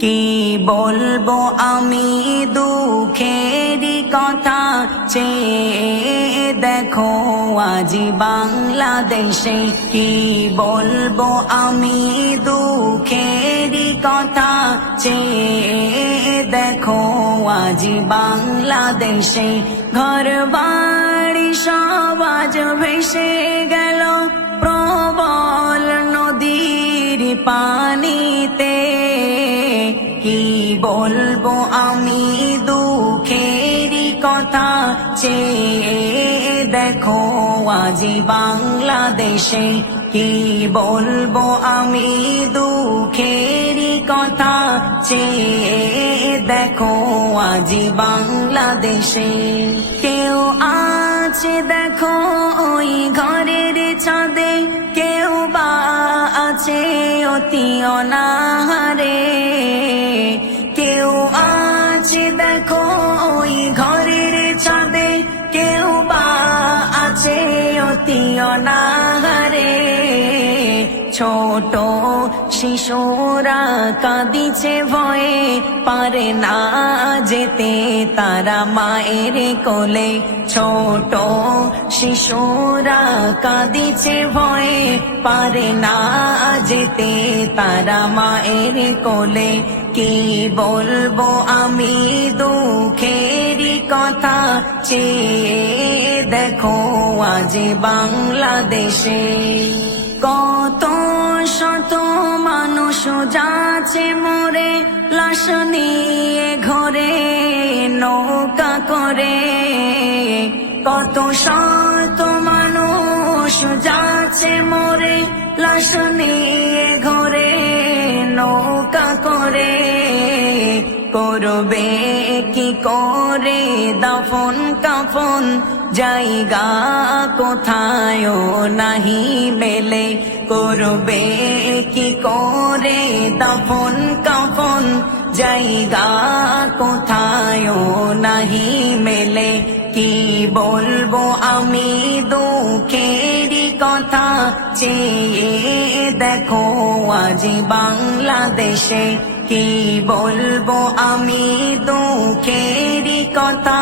কি বলবো আমি দুঃখেরই কথা, চেয়ে দেখো আজি বাংলাদেশে। কি বলবো আমি দুঃখেরই কথা, চেয়ে দেখো আজি বাংলাদেশে। ঘর বাড়ি সব আজ ভেসে গেল প্রবল নদীর পানিতে। কি বলবো আমি দুঃখেরই কথা, চেয়ে দেখো আজি বাংলাদেশে। কি বলবো আমি দুঃখেরই কথা, চেয়ে দেখো আজি বাংলাদেশে। কেউ আছে দেখো ওই ঘরের ছাদে, কেউ বা আছে অতি অনাহারে। কেউ আছে দেখো ওই ঘরের ছাদে, কেউ বা আছে অতি অনাহারে। ছোট শিশুরা কাঁদিছে ভয়ে, পারে না যেতে তারা মায়ের কোলে। ছোট শিশুরা কাঁদিছে ভয়ে, পারে না যেতে তারা মায়ের কোলে। কি বলবো আমি দুঃখেরই কথা, চেয়ে দেখো আজ বাংলাদেশে। কত শত মানুষ যাচ্ছে মরে, লাশ নিয়ে ঘরে নৌকা করে। কত শত মানুষ যাচ্ছে মরে, লাশ নিয়ে ঘরে নৌকা করে। করবে কি করে দাফন কাফন, জায়গা কোথায় নাহি মেলে। করবে কি করে দাফন কাফন, জায়গা কোথায় নাহি মেলে। কি বলবো আমি দুঃখেরই কথা, চেয়ে দেখো আজ বাংলাদেশে। কি বলবো আমি দুঃখেরই কথা,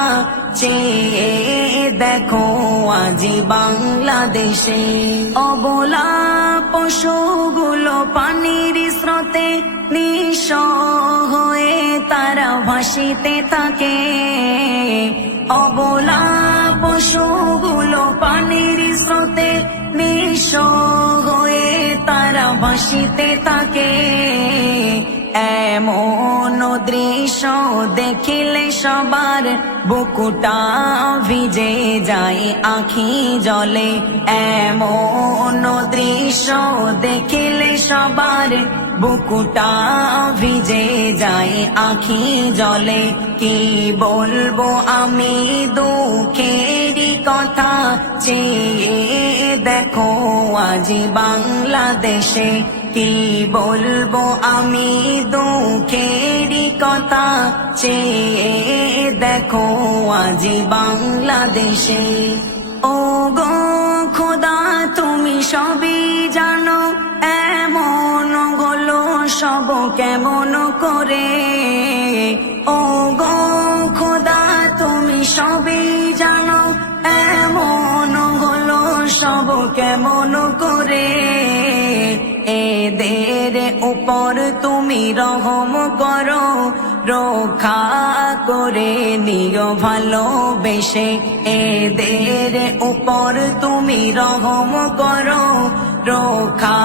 চেয়ে দেখো আজ বাংলাদেশে। অবলা পশুগুলো পানির স্রোতে নিঃস্ব হয়ে তারা ভাসিতে থাকে। অবলা পশুগুলো পানির স্রোতে নিঃস্ব হয়ে তারা ভাসিতে থাকে। এমন দৃশ্য দেখিলে সবার বুকুটা ভিজে যায় আঁখি জলে। এমন দৃশ্য দেখিলে সবার বুকুটা ভিজে যায় আঁখি জলে। কি বলবো আমি দুঃখেরই কথা, চেয়ে দেখো আজ বাংলাদেশে। কি বলবো আমি দুঃখেরই কথা, চেয়ে দেখো আজ বাংলাদেশে। ও গো খোদা তুমি সবই জানো, এমন হলো সব কেমন করে। ও গো খোদা তুমি সবই জানো, এমন হলো সব কেমন করে। এদের উপর তুমি রহম করো, রক্ষা করে নিও ভালোবেসে। এদের উপর তুমি রহম করো, রক্ষা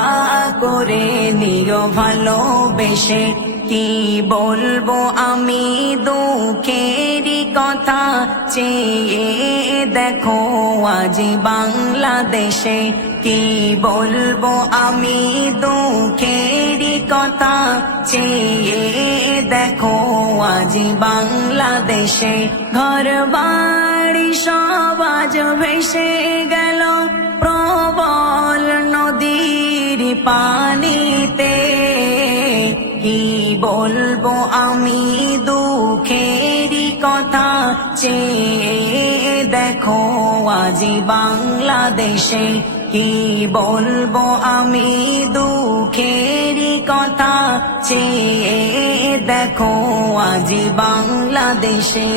করে নিও ভালোবেসে। কি বলবো আমি দুঃখেরই কথা, চেয়ে দেখো আজ বাংলাদেশে। কি বলবো আমি দুঃখেরই কথা, চেয়ে দেখো আজ বাংলাদেশে। ঘর বাড়ি সব আজ ভেসে গেল প্রবল নদীর পানিতে। কি বলবো আমি দুঃখেরই কথা, চেয়ে দেখো আজ বাংলাদেশে। কি বলবো আমি দুঃখেরই কথা, চেয়ে দেখো আজি বাংলাদেশে।